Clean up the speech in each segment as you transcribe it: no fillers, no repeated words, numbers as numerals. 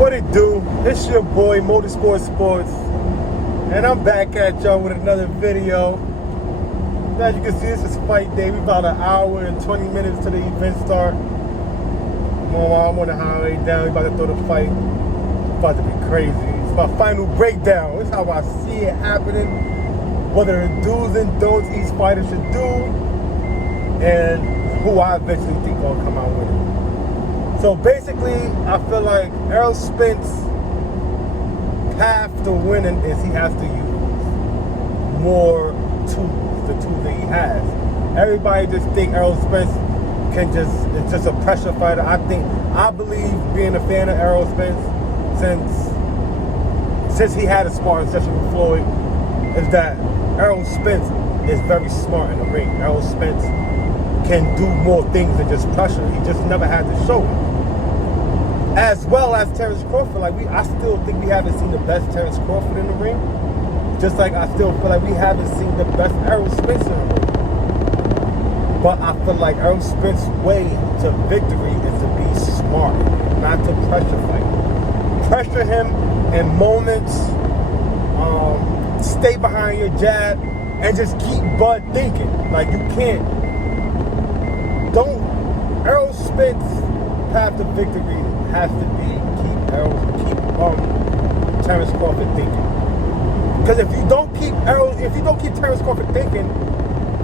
What it do? It's your boy Motorsport Sports, and I'm back at y'all with another video. As you can see, this is fight day. We about an hour and 20 minutes to the event start. I'm on the highway down. We about to throw the fight. It's about to be crazy. It's my final breakdown. This is how I see it happening. What are the do's and don'ts each fighter should do, and who I eventually think gonna come out with it. So basically, I feel like Errol Spence path to winning is he has to use more tools, the tools that he has. Everybody just think Errol Spence it's just a pressure fighter. I believe, being a fan of Errol Spence since he had a sparring session with Floyd, is that Errol Spence is very smart in the ring. Errol Spence can do more things than just pressure. He just never had to show it. As well as Terence Crawford, I still think we haven't seen the best Terence Crawford in the ring. Just like I still feel like we haven't seen the best Errol Spence in the ring. But I feel like Errol Spence's way to victory is to be smart, not to pressure fight. Pressure him in moments, stay behind your jab, and just keep Bud thinking. Like, you can't. Errol Spence path to victory has to be keep Terence Crawford thinking. Because if you don't keep Terence Crawford thinking,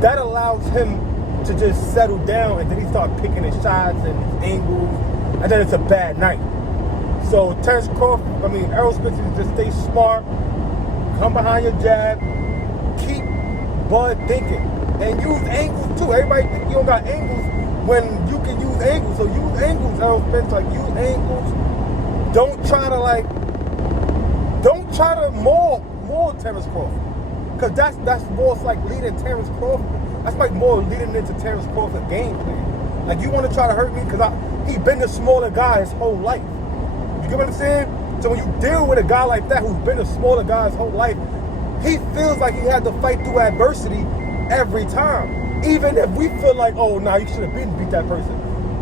that allows him to just settle down, and then he starts picking his shots and his angles, and then it's a bad night. So Errol Spence is just stay smart, come behind your jab, keep Bud thinking, and use angles too. Everybody think you don't got angles when you can use angles. So use angles, Errol Spence. Use angles. Don't try to maul Terence Crawford, because that's more like leading Terence Crawford. That's like more leading into Terence Crawford's game plan. Like, you want to try to hurt me because he's been a smaller guy his whole life. You get what I'm saying? So when you deal with a guy like that who's been a smaller guy his whole life, he feels like he had to fight through adversity every time. Even if we feel like, oh, nah, you should have beat that person.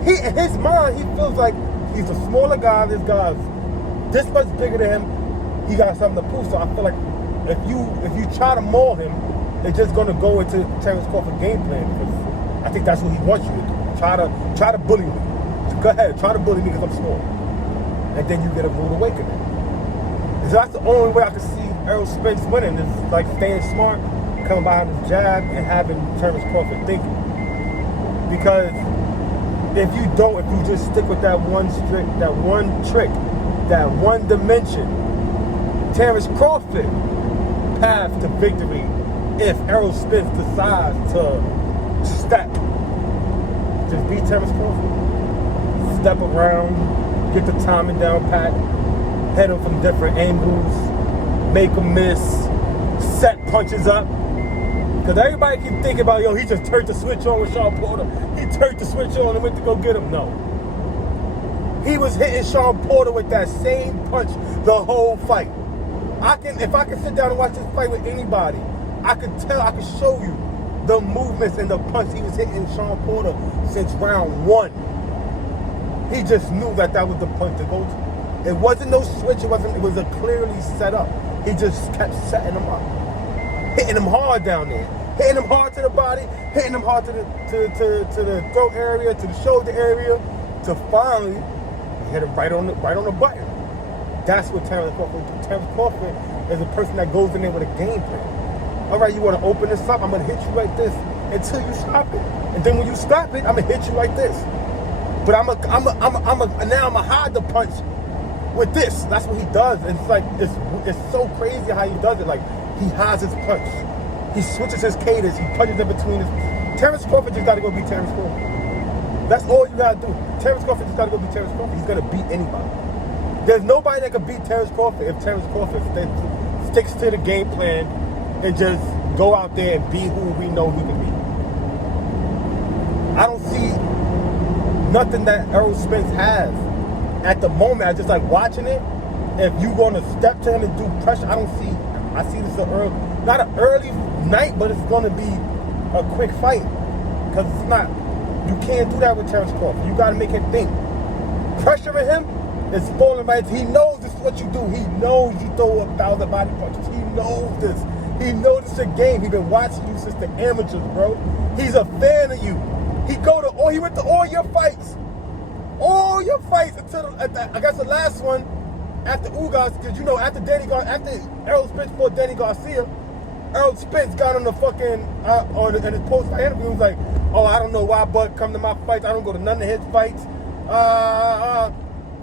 In his mind, he feels like he's a smaller guy. This guy's this much bigger than him. He got something to prove. So I feel like if you try to maul him, it's just gonna go into Terence Crawford's game plan, because I think that's what he wants you to do. Try to bully me. Go ahead, try to bully me because I'm small, and then you get a rude awakening. So that's the only way I can see Errol Spence winning, is like staying smart, coming behind his jab, and having Terence Crawford thinking. Because if you just stick with that one trick, that one dimension, Terence Crawford path to victory, if Errol Spence decides to step, just beat Terence Crawford, step around, get the timing down pat, hit him from different angles, make him miss, set punches up. Because everybody keep thinking about, he just turned the switch on with Sean Porter. He turned the switch on and went to go get him. No. He was hitting Sean Porter with that same punch the whole fight. If I can sit down and watch this fight with anybody, I could show you the movements and the punch he was hitting Sean Porter since round 1. He just knew that was the punch to go to. It wasn't no switch. It was a clearly set up. He just kept setting him up, hitting him hard down there, hitting him hard to the body, hitting him hard to the throat area, to the shoulder area, to finally hit him right on the button. That's what Terence Crawford do. Terence Crawford is a person that goes in there with a game plan. All right, you want to open this up? I'm going to hit you like this until you stop it. And then when you stop it, I'm going to hit you like this. But now I'm going to hide the punch with this. That's what he does. And it's so crazy how he does it. Like, he hides his punch. He switches his cadence. He punches in between his. Terence Crawford just got to go beat Terence Crawford. That's all you got to do. Terence Crawford just got to go beat Terence Crawford. He's going to beat anybody. There's nobody that can beat Terence Crawford if Terence Crawford sticks to the game plan and just go out there and be who we know he can be. I don't see nothing that Errol Spence has at the moment. I just like watching it. If you're going to step to him and do pressure, I see this not an early night, but it's going to be a quick fight. Because you can't do that with Terence Crawford. You got to make him think. Pressuring him It's falling right. He knows this is what you do. He knows you throw 1,000 body punches. He knows this. He knows it's a game. He been watching you since the amateurs, bro. He's a fan of you. He went to all your fights. All your fights until I guess the last one after Ugas, because you know after Errol Spence fought Danny Garcia, Errol Spence got on the fucking in his post-fight interview. He was like, "Oh, I don't know why Bud come to my fights. I don't go to none of his fights."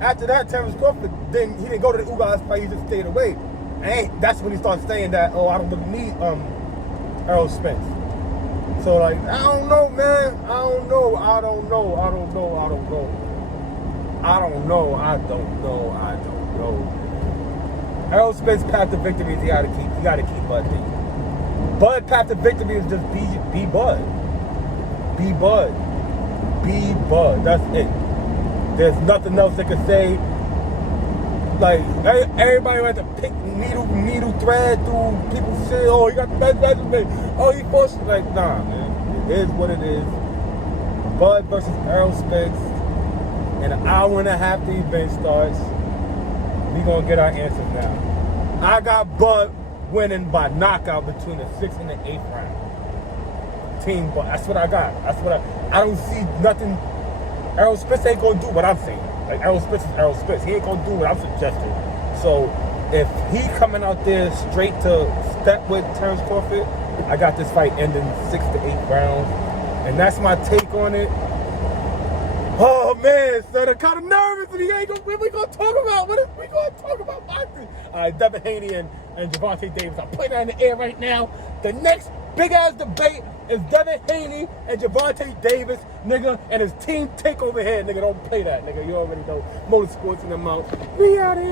After that, Terence Crawford, then he didn't go to the Ugas fight. He just stayed away. That's when he started saying that, "Oh, I don't really need Errol Spence." So like, I don't know, man. I don't know. Errol Spence path to victory is he gotta keep Bud deep. Bud path to victory is just be Bud. Be Bud. Be Bud. That's it. There's nothing else they can say. Like, everybody had to pick needle thread through people's shit. Oh, he got the best resume. Oh, he forced. Like, nah, man. It is what it is. Bud versus Errol Spence. In an hour and a half the event starts. We gonna get our answers now. I got Bud winning by knockout between the 6th and the 8th round. Team Bud. That's what I got. I don't see nothing. Errol Spence ain't gonna do what I'm saying. Like, Errol Spence is Errol Spence. He ain't gonna do what I'm suggesting. So if he coming out there straight to step with Terence Crawford, I got this fight ending 6th to 8th round. And that's my take on it. Oh man, son, I'm kind of nervous. What we gonna talk about? What are we gonna talk about boxing? Devin Haney and Gervonta Davis. I'm putting that in the air right now. The next big ass debate is Devin Haney and Gervonta Davis, nigga, and his team take over here, nigga. Don't play that, nigga. You already know. Motorsports in the mouth. We out here.